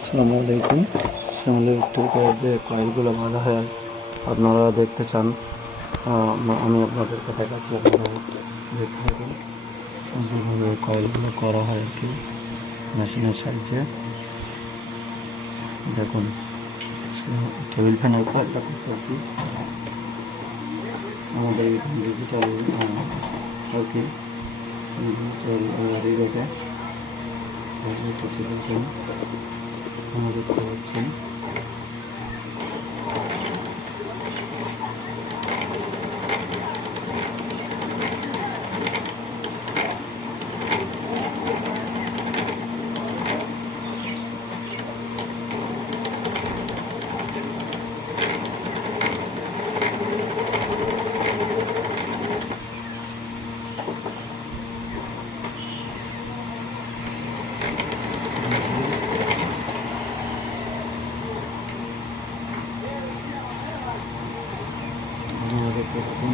আসসালামু আলাইকুম। শ্যামল ইলেকট্রিকের যে কয়েলগুলো বাঁধা হয় আপনারা দেখতে চান, আমি আপনাদেরকে দেখাচ্ছি, আপনারা দেখতে থাকুন। যেভাবে কয়েলগুলো করা হয় আর কি মেশিনের সাহায্যে। দেখুন, টেবিল ফ্যানের কয়েলটা করতেছি আমাদের ডিজিটাল আর কি ডিজিটাল রিলেটে দেখুন আপনারা দেখতে পাচ্ছেন। আপনারা দেখতে থাকুন।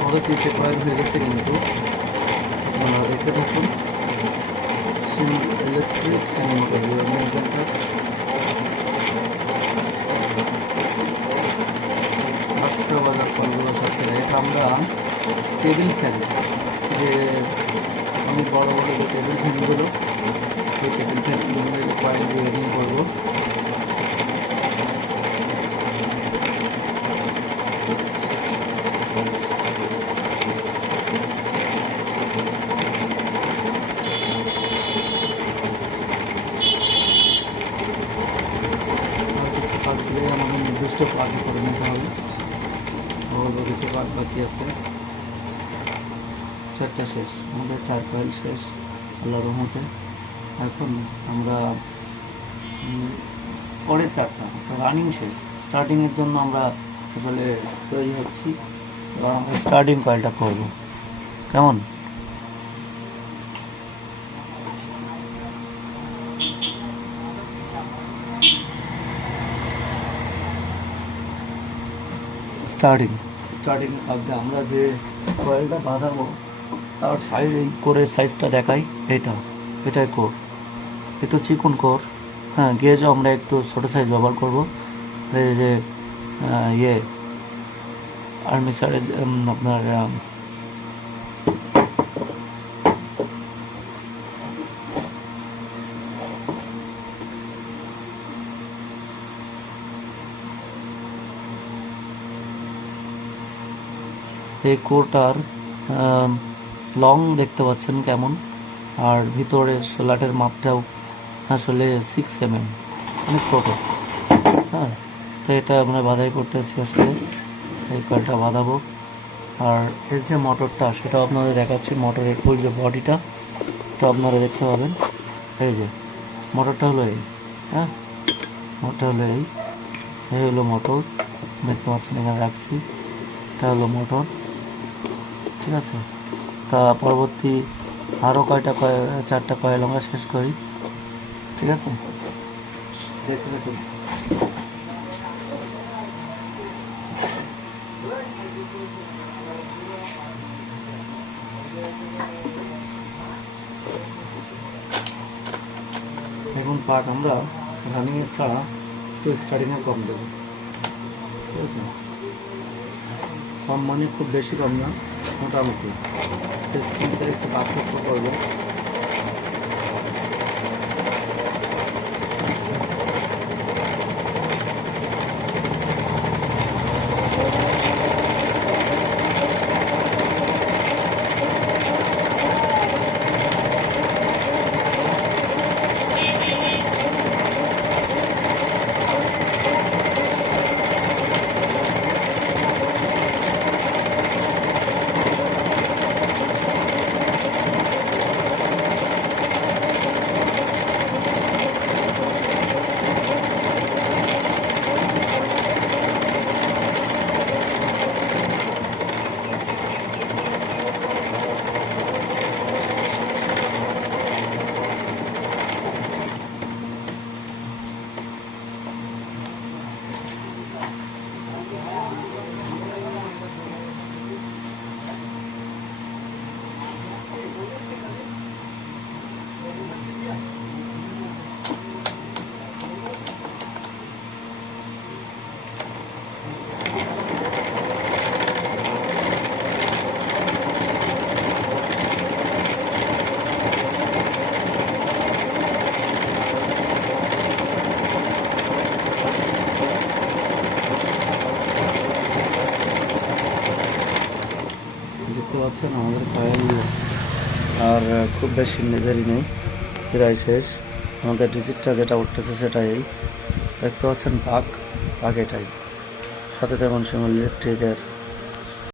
আমাদের তিনটে কয়েল হয়ে গেছে, কিন্তু আপনারা দেখতে থাকুন। Electric and motor development centre, বাজার কলগুলো সাথে এটা আমরা টেবিল ফ্যান, যে অনেক বড় বড় যে টেবিল ফ্যানগুলো, সেই টেবিল ফ্যানগুলো কয়েল দিয়ে রিডিং করবো। কিছু পার্ট দিলে আমাদের নির্দিষ্ট পার্টে করে নিতে হবে। অল্প কিছু পার্ট বাকি আছে। চারটা শেষ, আমাদের 4 কয়েল শেষ আল্লাহর রহমতে। এখন আমরা পরের 4টা রানিং শেষ, স্টার্টিংয়ের জন্য আমরা আসলে তৈরি হচ্ছি এবং আমরা স্টার্টিং কয়েলটা করব। কেমন? স্টার্টিং আগে আমরা যে কয়েলটা বাঁধাবো তার সাইজ এই করে সাইজটা দেখাই। এটাই কোর, একটু চিকন কোর। হ্যাঁ, গেজও আমরা একটু ছোটো সাইজ ব্যবহার করবো। এই যে আর্মিচারে আপনার এই কোরটার লং দেখতে পাচ্ছেন কেমন, আর ভিতরে সোলাটের মাপটাও আসলে 6 mm, অনেক ছোটো। হ্যাঁ, তো এটা আমরা বাধাই করতেছি, আসলে এই কয়েলটা বাঁধাবো। আর এর যে মোটরটা সেটাও আপনাদের দেখাচ্ছি, মোটরের ফুল যে বডিটা এটা আপনারা দেখতে পাবেন। এই যে মোটরটা হলো এই, হ্যাঁ মোটরটা হলো এই হলো মোটর, দেখতে পাচ্ছেন এখানে রাখছি, এটা হলো মোটর, ঠিক আছে। তা পরবর্তী আরও চারটা কয়েল আমরা শেষ করি, ঠিক আছে। দেখতে দেখুন এখন পাক আমরা রানিংয়ে ছাড়া একটু স্টার্টিংয়ে কম দেবো, ঠিক আছে। কম মানে খুব বেশি কম না, মোটামুটি ডিস্টেন্সের একটু পার্থক্য করবে। দেখতে পাচ্ছেন আমাদের কয়েল আর খুব বেশি মেজারই নেই, প্রায় শেষ। আমাদের ডিজিটটা যেটা উঠতেছে সেটাই দেখতে পাচ্ছেন, পাক এটাই। সাথে তেমন শিমুল ইলেকট্রিকের